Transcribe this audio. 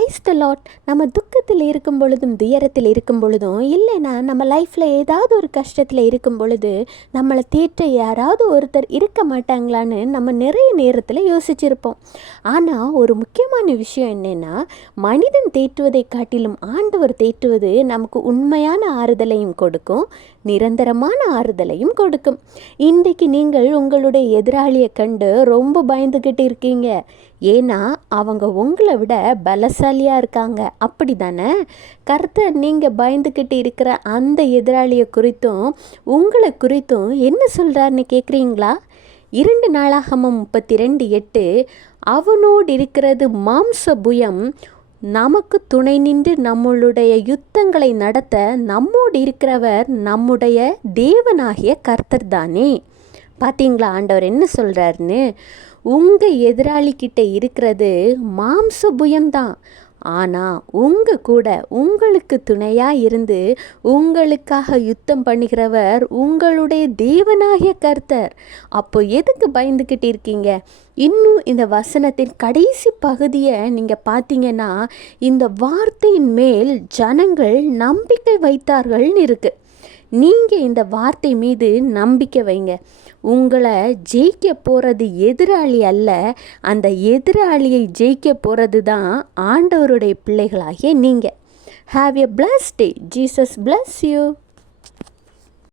Praise the lot. நம்ம துக்கத்தில் இருக்கும் பொழுதும் துயரத்தில் இருக்கும் பொழுதும் இல்லைன்னா நம்ம லைஃப்பில் ஏதாவது ஒரு கஷ்டத்தில் இருக்கும் பொழுது நம்மளை தேற்ற யாராவது ஒருத்தர் இருக்க மாட்டாங்களான்னு நம்ம நிறைய நேரத்தில் யோசிச்சிருப்போம். ஆனால் ஒரு முக்கியமான விஷயம் என்னென்னா, மனிதன் தேற்றுவதை காட்டிலும் ஆண்டவர் தேற்றுவது நமக்கு உண்மையான ஆறுதலையும் கொடுக்கும், நிரந்தரமான ஆறுதலையும் கொடுக்கும். இன்றைக்கு நீங்கள் உங்களுடைய எதிராளியை கண்டு ரொம்ப பயந்துக்கிட்டு இருக்கீங்க. ஏன்னா அவங்க உங்களை விட பலசாலியாக இருக்காங்க, அப்படி தானே? கர்த்தர் நீங்கள் பயந்துக்கிட்டு இருக்கிற அந்த எதிராளியை குறித்தும் உங்களை குறித்தும் என்ன சொல்கிறாருன்னு கேட்குறீங்களா? 2 நாளாகமம் 32:8, அவனோடு இருக்கிறது மாம்ச புயம், நமக்கு துணை நின்று நம்மளுடைய யுத்தங்களை நடத்த நம்மோடு இருக்கிறவர் நம்முடைய தேவனாகிய கர்த்தர் தானே. பார்த்தீங்களா ஆண்டவர் என்ன சொல்கிறாருன்னு? உங்கள் எதிராளிக்கிட்ட இருக்கிறது மாம்ச புயம்தான், ஆனால் உங்கள் கூட உங்களுக்கு துணையாக இருந்து உங்களுக்காக யுத்தம் பண்ணுகிறவர் உங்களுடைய தேவனாகிய கர்த்தர். அப்போ எதுக்கு பயந்துக்கிட்டு இருக்கீங்க? இன்னும் இந்த வசனத்தின் கடைசி பகுதியை நீங்கள் பார்த்தீங்கன்னா, இந்த வார்த்தையின் மேல் ஜனங்கள் நம்பிக்கை வைத்தார்கள்னு இருக்குது. நீங்கள் இந்த வார்த்தை மீது நம்பிக்கை வைங்க. உங்களை ஜெயிக்க போகிறது எதிராளி அல்ல, அந்த எதிராளியை ஜெயிக்க போகிறது தான் ஆண்டவருடைய பிள்ளைகளாகிய நீங்கள். Have a blessed day. Jesus bless you.